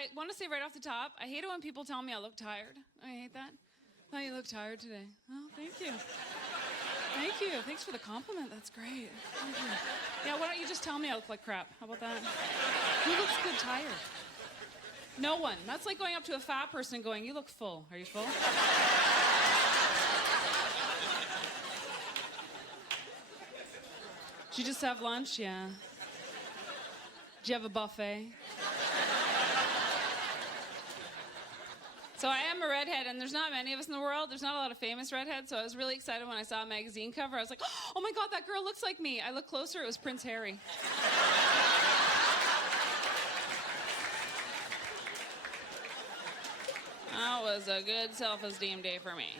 I want to say right off the top, I hate it when people tell me I look tired. I hate that. Oh, you look tired today. Oh, thank you. Thank you. Thanks for the compliment. That's great. Thank you. Yeah, why don't you just tell me I look like crap? How about that? Who looks good tired? No one. That's like going up to a fat person and going, you look full. Are you full? Did you just have lunch? Yeah. Did you have a buffet? So I am a redhead, and there's not many of us in the world. There's not a lot of famous redheads, so I was really excited when I saw a magazine cover. I was like, oh my God, that girl looks like me. I looked closer, it was Prince Harry. That was a good self-esteem day for me.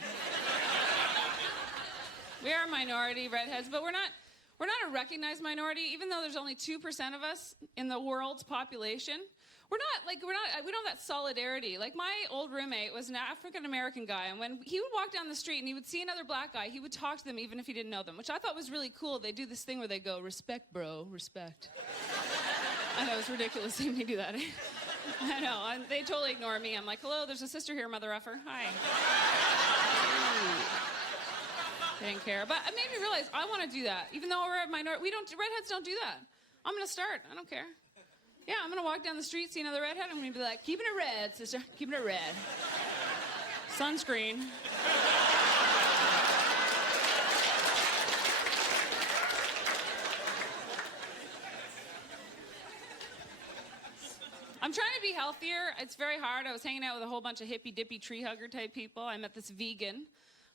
We are a minority, redheads, but we're not a recognized minority, even though there's only 2% of us in the world's population. We don't have that solidarity. Like, my old roommate was an African-American guy, and when he would walk down the street and he would see another black guy, he would talk to them even if he didn't know them, which I thought was really cool. They do this thing where they go, respect, bro, respect. I know, it's ridiculous seeing me do that. I know, and they totally ignore me. I'm like, hello, there's a sister here, mother effer. Hi. They didn't care, but it made me realize I want to do that. Even though we're a minority, redheads don't do that. I'm gonna start, I don't care. Yeah, I'm gonna walk down the street, see another redhead, I'm gonna be like, keeping it red, sister, keeping it red. Sunscreen. I'm trying to be healthier. It's very hard. I was hanging out with a whole bunch of hippy-dippy tree hugger type people. I met this vegan.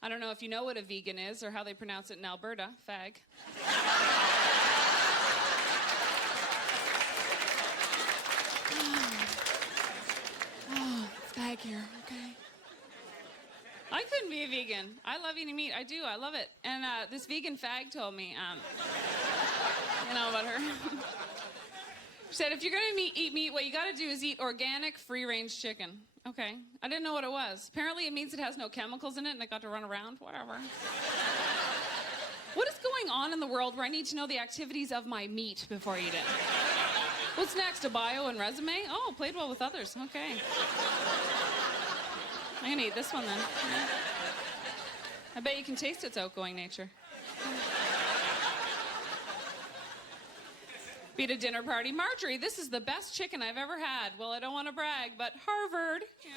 I don't know if you know what a vegan is or how they pronounce it in Alberta. Fag. Fag here, okay. I couldn't be a vegan. I love eating meat. I do. I love it. And this vegan fag told me, you know about her. She said, if you're going to eat meat, what you got to do is eat organic, free-range chicken. Okay. I didn't know what it was. Apparently, it means it has no chemicals in it, and I got to run around, whatever. What is going on in the world where I need to know the activities of my meat before I eat it? What's next, a bio and resume? Oh, played well with others. Okay. I'm going to eat this one, then. Yeah. I bet you can taste its outgoing nature. Be at a dinner party. Marjorie, this is the best chicken I've ever had. Well, I don't want to brag, but Harvard. Yeah.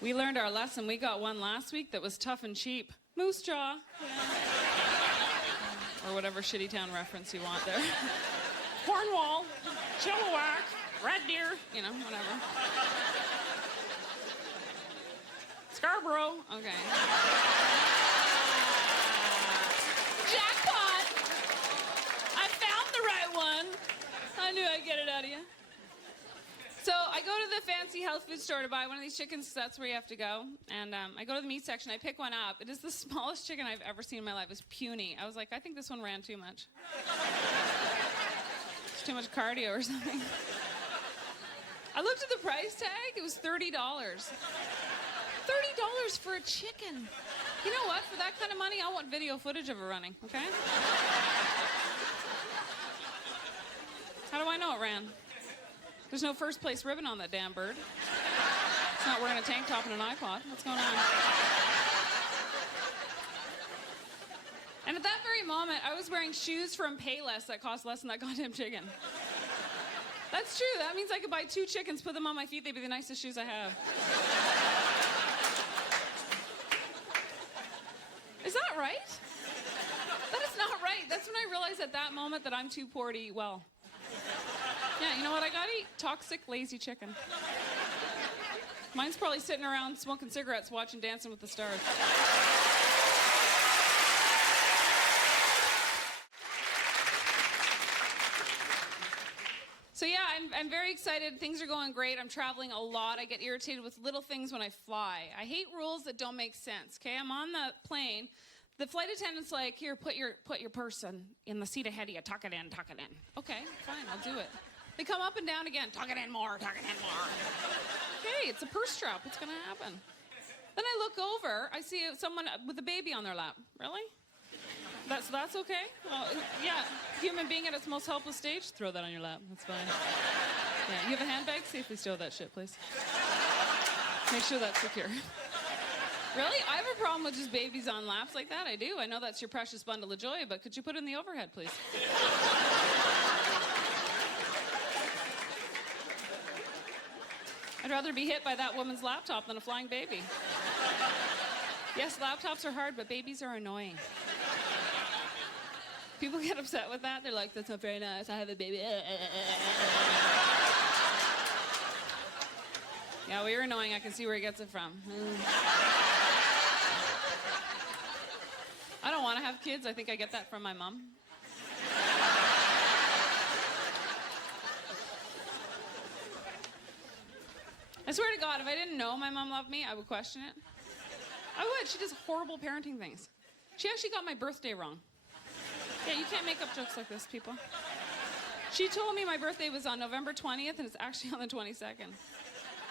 We learned our lesson. We got one last week that was tough and cheap. Moose jaw. Yeah. Or whatever shitty town reference you want there. Cornwall, Chilliwack, Red Deer, you know, whatever. Scarborough. Okay. Jackpot! I found the right one. I knew I'd get it out of you. So I go to the fancy health food store to buy one of these chickens, because that's where you have to go. And I go to the meat section, I pick one up. It is the smallest chicken I've ever seen in my life. It's puny. I was like, I think this one ran too much. It's too much cardio or something. I looked at the price tag, it was $30. $30 for a chicken. You know what? For that kind of money, I want video footage of it running, okay? How do I know it ran? There's no first place ribbon on that damn bird. It's not wearing a tank top and an iPod. What's going on? And at that very moment, I was wearing shoes from Payless that cost less than that goddamn chicken. That's true. That means I could buy 2 chickens, put them on my feet. They'd be the nicest shoes I have. Is that right? That is not right. That's when I realized at that moment that I'm too poor to eat well. Yeah, you know what I gotta eat? Toxic, lazy chicken. Mine's probably sitting around smoking cigarettes watching Dancing with the Stars. So yeah, I'm very excited. Things are going great. I'm traveling a lot. I get irritated with little things when I fly. I hate rules that don't make sense, okay? I'm on the plane. The flight attendant's like, here, put your purse in the seat ahead of you. Tuck it in, tuck it in. Okay, fine, I'll do it. They come up and down again. Tuck it in more, tuck it in more. Okay, it's a purse strap. What's going to happen? Then I look over. I see someone with a baby on their lap. Really? That's okay? Well, yeah, human being at its most helpless stage, throw that on your lap. That's fine. Yeah, you have a handbag? Safely stow that shit, please. Make sure that's secure. Really? I have a problem with just babies on laps like that. I do. I know that's your precious bundle of joy, but could you put it in the overhead, please? I'd rather be hit by that woman's laptop than a flying baby. Yes, laptops are hard, but babies are annoying. People get upset with that. They're like, that's not very nice. I have a baby. Yeah, well, you're annoying. I can see where he gets it from. I don't want to have kids. I think I get that from my mom. I swear to God, if I didn't know my mom loved me, I would question it. I would. She does horrible parenting things. She actually got my birthday wrong. Yeah, you can't make up jokes like this, people. She told me my birthday was on November 20th, and it's actually on the 22nd.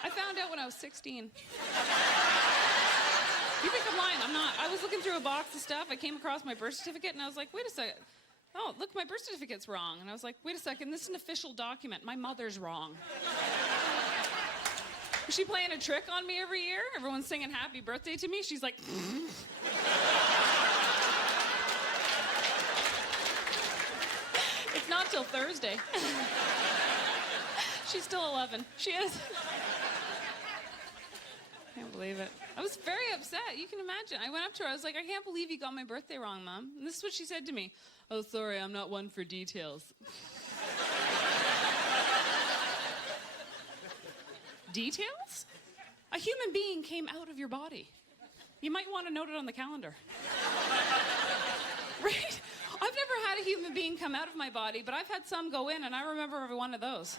I found out when I was 16. You think I'm lying? I'm not. I was looking through a box of stuff. I came across my birth certificate, and I was like, wait a second. Oh, look, my birth certificate's wrong. And I was like, wait a second. This is an official document. My mother's wrong. Is she playing a trick on me every year? Everyone's singing happy birthday to me. She's like, It's not till Thursday. She's still 11. She is. Can't believe it. I was very upset. You can imagine. I went up to her. I was like, I can't believe you got my birthday wrong, Mom. And this is what she said to me. Oh, sorry, I'm not one for details. Details? A human being came out of your body. You might want to note it on the calendar. Right? I've never had a human being come out of my body, but I've had some go in, and I remember every one of those.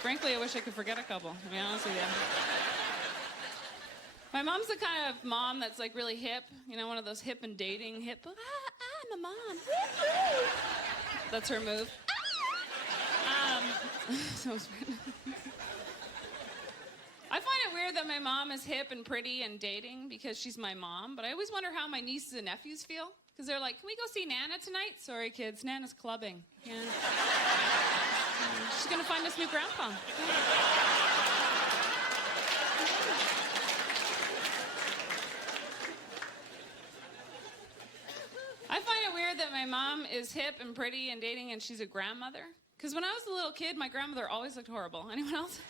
Frankly, I wish I could forget a couple, to be honest with you. My mom's the kind of mom that's like really hip, you know, one of those hip and dating hip. I'm a mom. That's her move. So sweet. I find it weird that my mom is hip and pretty and dating because she's my mom, but I always wonder how my nieces and nephews feel. Because they're like, can we go see Nana tonight? Sorry, kids, Nana's clubbing. Yeah. She's going to find us new grandpa. I find it weird that my mom is hip and pretty and dating and she's a grandmother. Because when I was a little kid, my grandmother always looked horrible. Anyone else?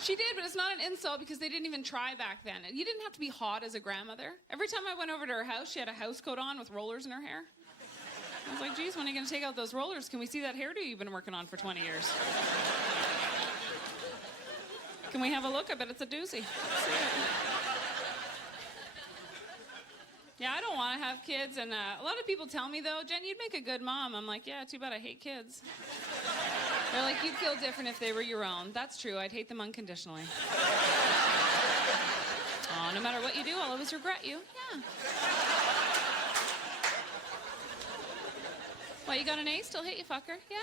She did, but it's not an insult because they didn't even try back then. You didn't have to be hot as a grandmother. Every time I went over to her house, she had a house coat on with rollers in her hair. I was like, geez, when are you going to take out those rollers? Can we see that hairdo you've been working on for 20 years? Can we have a look? I bet it's a doozy. Yeah, I don't want to have kids, and a lot of people tell me, though, Jen, you'd make a good mom. I'm like, yeah, too bad I hate kids. They're like, you'd feel different if they were your own. That's true. I'd hate them unconditionally. Oh, no matter what you do, I'll always regret you. Yeah. What, you got an A? Still hate you, fucker? Yeah.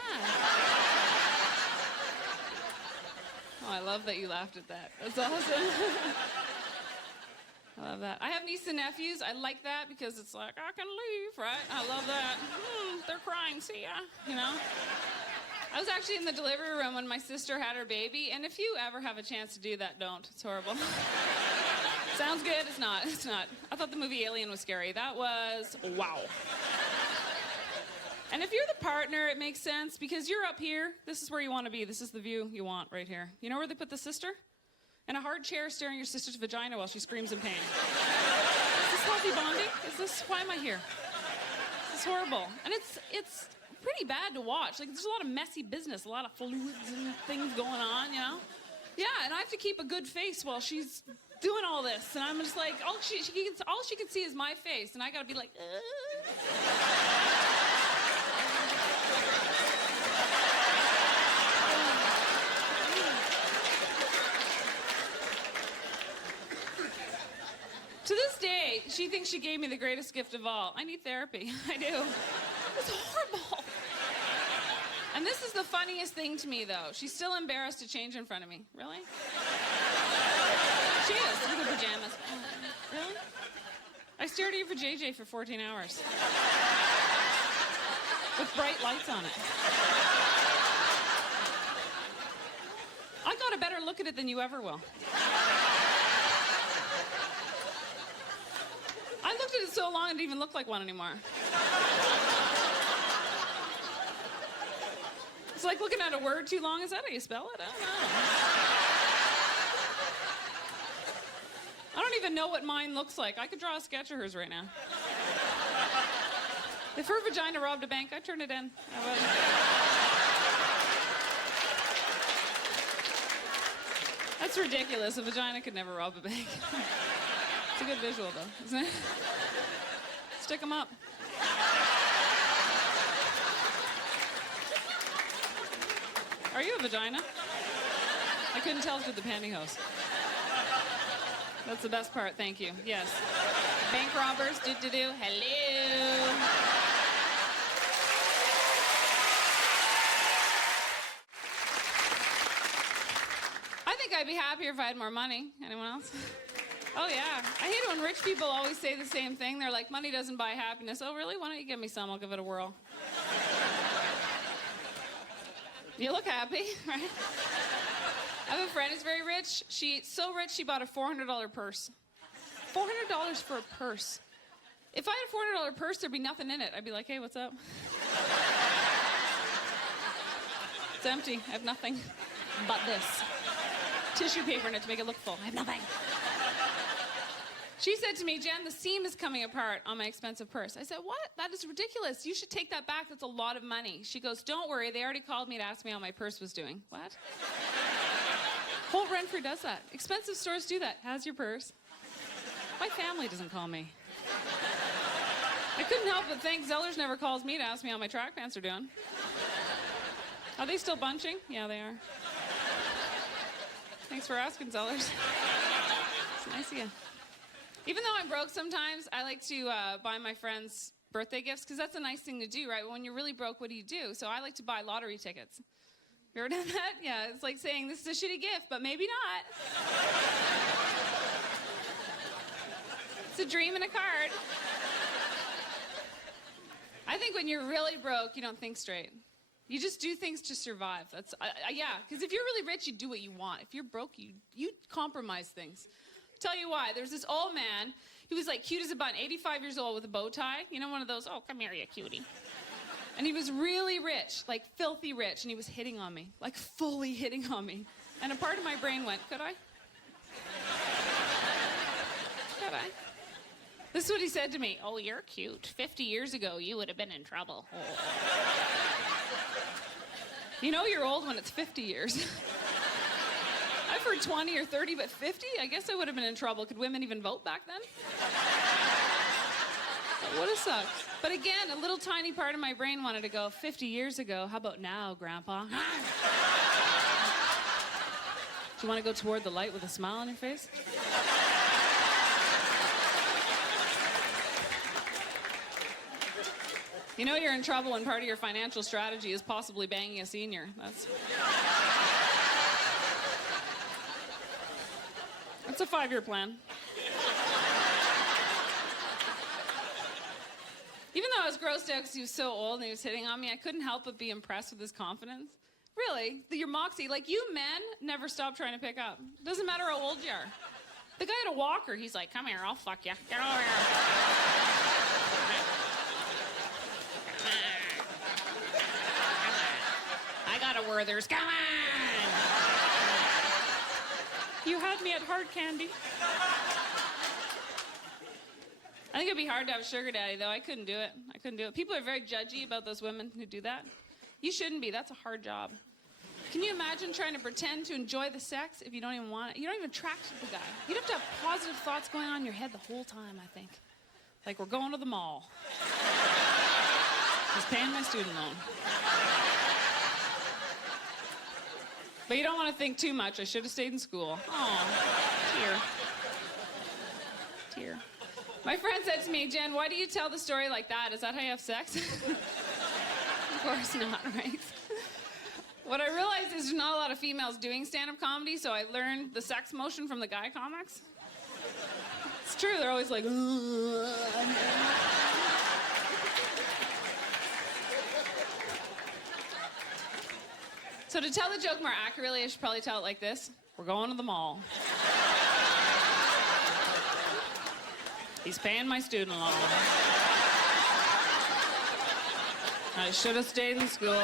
Oh, I love that you laughed at that. That's awesome. I love that. I have nieces and nephews. I like that because it's like, I can leave, right? I love that. They're crying, see ya, you know? I was actually in the delivery room when my sister had her baby, and if you ever have a chance to do that, don't. It's horrible. Sounds good? It's not. It's not. I thought the movie Alien was scary. That was wow. And if you're the partner, it makes sense because you're up here. This is where you want to be. This is the view you want right here. You know where they put the sister? In a hard chair staring your sister's vagina while she screams in pain. Is this healthy bonding? Is this, why am I here? This is horrible. And it's pretty bad to watch. Like, there's a lot of messy business, a lot of fluids and things going on, you know? Yeah, and I have to keep a good face while she's doing all this. And I'm just like, all she can see is my face. And I gotta be like, To this day, she thinks she gave me the greatest gift of all. I need therapy. I do. It's horrible. And this is the funniest thing to me, though. She's still embarrassed to change in front of me. Really? She is, with her pajamas. Really? I stared at you for JJ for 14 hours. With bright lights on it. I got a better look at it than you ever will. I looked at it so long it didn't even look like one anymore. It's like looking at a word too long. Is that how you spell it? I don't know. I don't even know what mine looks like. I could draw a sketch of hers right now. If her vagina robbed a bank, I'd turn it in. That's ridiculous. A vagina could never rob a bank. It's a good visual, though, isn't it? Stick them up. Are you a vagina? I couldn't tell through the pantyhose. That's the best part, thank you. Yes. Bank robbers, do-do-do, hello. I think I'd be happier if I had more money. Anyone else? Oh, yeah. I hate it when rich people always say the same thing. They're like, money doesn't buy happiness. Oh, really? Why don't you give me some? I'll give it a whirl. You look happy, right? I have a friend who's very rich. She's so rich, she bought a $400 purse. $400 for a purse. If I had a $400 purse, there'd be nothing in it. I'd be like, hey, what's up? It's empty. I have nothing but this. Tissue paper in it to make it look full. I have nothing. She said to me, Jen, the seam is coming apart on my expensive purse. I said, what? That is ridiculous. You should take that back. That's a lot of money. She goes, don't worry. They already called me to ask me how my purse was doing. What? Holt Renfrew does that. Expensive stores do that. How's your purse? My family doesn't call me. I couldn't help but think Zellers never calls me to ask me how my track pants are doing. Are they still bunching? Yeah, they are. Thanks for asking, Zellers. It's nice of you. Even though I'm broke sometimes, I like to buy my friends birthday gifts because that's a nice thing to do, right? When you're really broke, what do? So I like to buy lottery tickets. You ever done that? Yeah, it's like saying this is a shitty gift, but maybe not. It's a dream and a card. I think when you're really broke, you don't think straight. You just do things to survive. That's yeah, because if you're really rich, you do what you want. If you're broke, you compromise things. Tell you why. There's this old man. He was like cute as a button, 85 years old with a bow tie. You know, one of those, oh, come here, you cutie. And he was really rich, like filthy rich, and he was hitting on me, like fully hitting on me. And a part of my brain went, could I? Could I? This is what he said to me. Oh, you're cute. 50 years ago, you would have been in trouble. Oh. You know you're old when it's 50 years. I've heard 20 or 30, but 50? I guess I would have been in trouble. Could women even vote back then? That would have sucked. But again, a little tiny part of my brain wanted to go, 50 years ago, how about now, Grandpa? Do you want to go toward the light with a smile on your face? You know you're in trouble when part of your financial strategy is possibly banging a senior. That's a 5-year plan. Even though I was grossed out because he was so old and he was hitting on me, I couldn't help but be impressed with his confidence. Really, your moxie, like you men never stop trying to pick up. Doesn't matter how old you are. The guy had a walker. He's like, come here, I'll fuck you. Get over here. I got a Werther's. Come on. You had me at hard candy. I think it'd be hard to have a sugar daddy, though. I couldn't do it. People are very judgy about those women who do that. You shouldn't be. That's a hard job. Can you imagine trying to pretend to enjoy the sex if you don't even want it? You don't even attract the guy. You'd have to have positive thoughts going on in your head the whole time, I think. Like, we're going to the mall. He's paying my student loan. But you don't want to think too much. I should have stayed in school. Aw, tear. My friend said to me, Jen, why do you tell the story like that? Is that how you have sex? Of course not, right? What I realized is there's not a lot of females doing stand-up comedy, so I learned the sex motion from the guy comics. It's true, they're always like, So to tell the joke more accurately, I should probably tell it like this. We're going to the mall. He's paying my student loan. I should have stayed in school.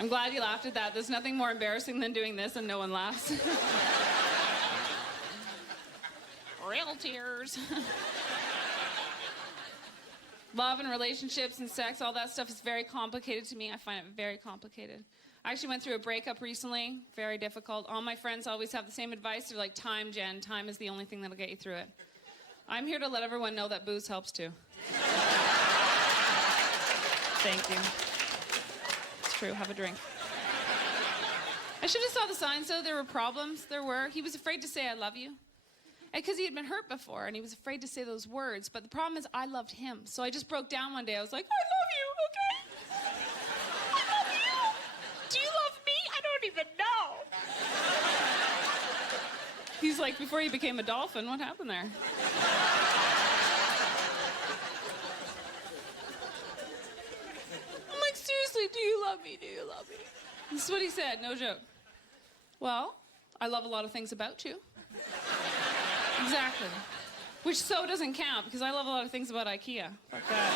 I'm glad you laughed at that. There's nothing more embarrassing than doing this and no one laughs. Real tears. Love and relationships and sex, all that stuff is very complicated to me. I find it very complicated. I actually went through a breakup recently, very difficult. All my friends always have the same advice. They're like, time, Jen. Time is the only thing that'll get you through it. I'm here to let everyone know that booze helps too. Thank you. It's true, have a drink. I should have saw the signs though. There were problems, there were. He was afraid to say I love you. Because he had been hurt before and he was afraid to say those words. But the problem is I loved him. So I just broke down one day. I was like, I love you, okay? I love you. Do you love me? I don't even know. He's like, before you became a dolphin, what happened there? I'm like, seriously, do you love me? Do you love me? This is what he said, no joke. Well, I love a lot of things about you. Exactly. Which so doesn't count, because I love a lot of things about IKEA. Fuck that.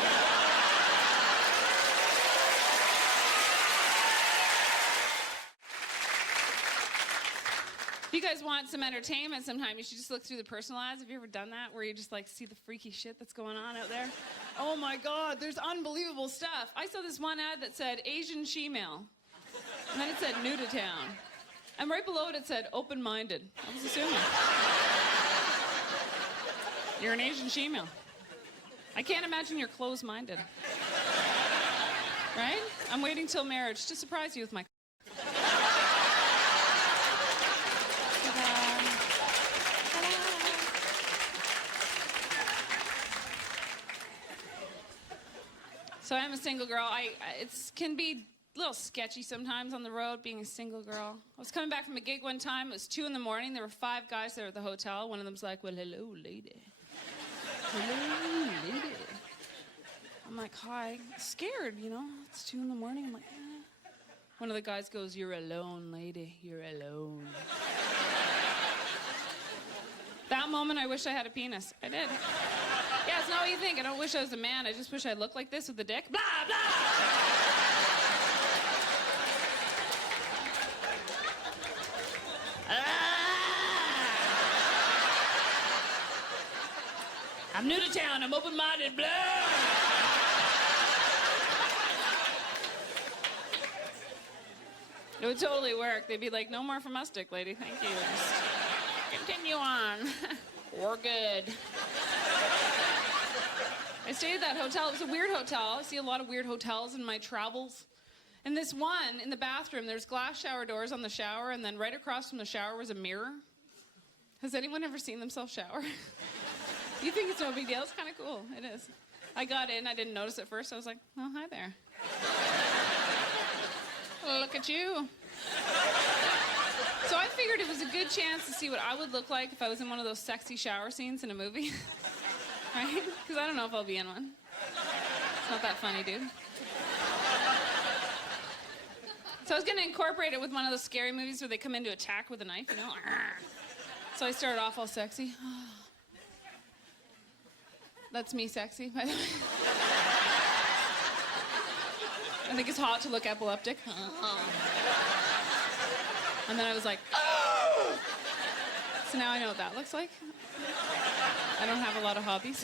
If you guys want some entertainment sometime, you should just look through the personal ads. Have you ever done that, where you just like see the freaky shit that's going on out there? Oh my God, there's unbelievable stuff. I saw this one ad that said Asian she-male. And then it said new to town. And right below it, it said open-minded. I was assuming. You're an Asian she-male. I can't imagine you're closed-minded. Right? I'm waiting till marriage to surprise you with my... So I'm a single girl. It can be a little sketchy sometimes on the road, being a single girl. I was coming back from a gig one time. It was 2 in the morning. There were 5 guys there at the hotel. One of them's like, well, hello, lady. Hello, lady. I'm like, hi. Scared, you know. It's 2 in the morning. I'm like, eh. One of the guys goes, you're alone, lady. You're alone. That moment, I wish I had a penis. I did. Yeah, it's not what you think. I don't wish I was a man. I just wish I looked like this with a dick. Blah, blah! I'm new to town. I'm open-minded. Blah! It would totally work. They'd be like, no more from us, dick lady. Thank you. Just continue on. We're good. I stayed at that hotel. It was a weird hotel. I see a lot of weird hotels in my travels. And this one, in the bathroom, there's glass shower doors on the shower, and then right across from the shower was a mirror. Has anyone ever seen themselves shower? You think it's no big deal? It's kind of cool. It is. I got in. I didn't notice at first. I was like, oh, hi there. Look at you. So I figured it was a good chance to see what I would look like if I was in one of those sexy shower scenes in a movie. Right? Because I don't know if I'll be in one. It's not that funny, dude. So I was going to incorporate it with one of those scary movies where they come in to attack with a knife, you know? So I started off all sexy. That's me sexy, by the way. I think it's hot to look epileptic. And then I was like, oh! So now I know what that looks like. I don't have a lot of hobbies.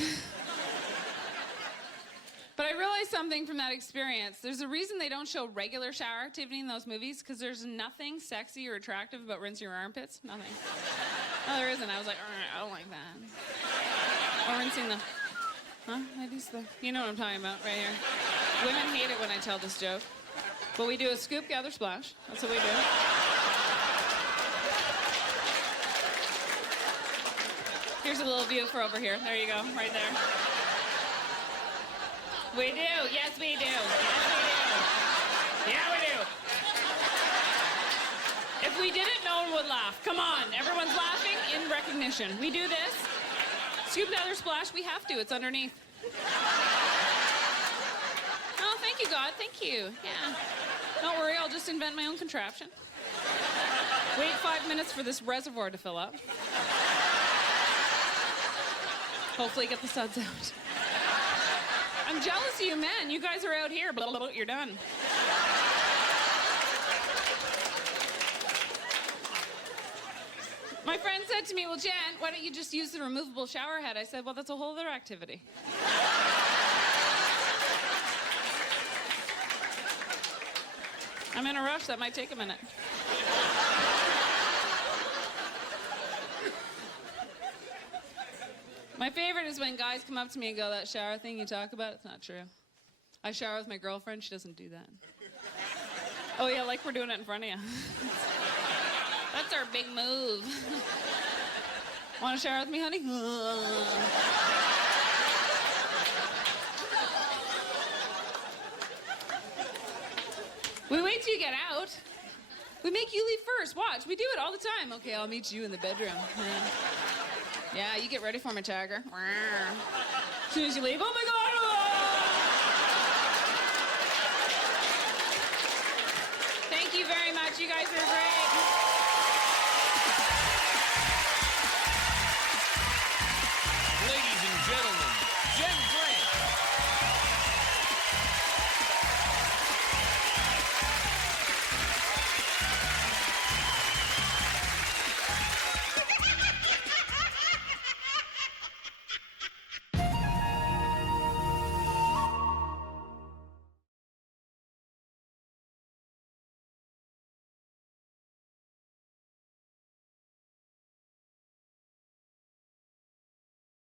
But I realized something from that experience. There's a reason they don't show regular shower activity in those movies, because there's nothing sexy or attractive about rinsing your armpits. Nothing. No, there isn't. I was like, I don't like that. Or rinsing the... Huh? Ladies, you know what I'm talking about right here. Women hate it when I tell this joke. What we do is scoop, gather, splash. That's what we do. Here's a little view for over here. There you go, right there. We do. Yes, we do. Yes, we do. Yeah, we do. If we didn't, no one would laugh. Come on. Everyone's laughing in recognition. We do this. Scuba diver splash, we have to. It's underneath. Oh, thank you, God. Thank you. Yeah. Don't worry, I'll just invent my own contraption. Wait 5 minutes for this reservoir to fill up. Hopefully get the suds out. I'm jealous of you men. You guys are out here. Blah, blah, blah, you're done. My friend said to me, well, Jen, why don't you just use the removable shower head? I said, well, that's a whole other activity. I'm in a rush. That might take a minute. My favorite is when guys come up to me and go, that shower thing you talk about, it's not true. I shower with my girlfriend. She doesn't do that. Oh, yeah, like we're doing it in front of you. That's our big move. Want to shower with me, honey? We wait till you get out. We make you leave first. Watch, we do it all the time. Okay, I'll meet you in the bedroom. Yeah, you get ready for me, Tiger. As soon as you leave, oh my God! Thank you very much. You guys are great.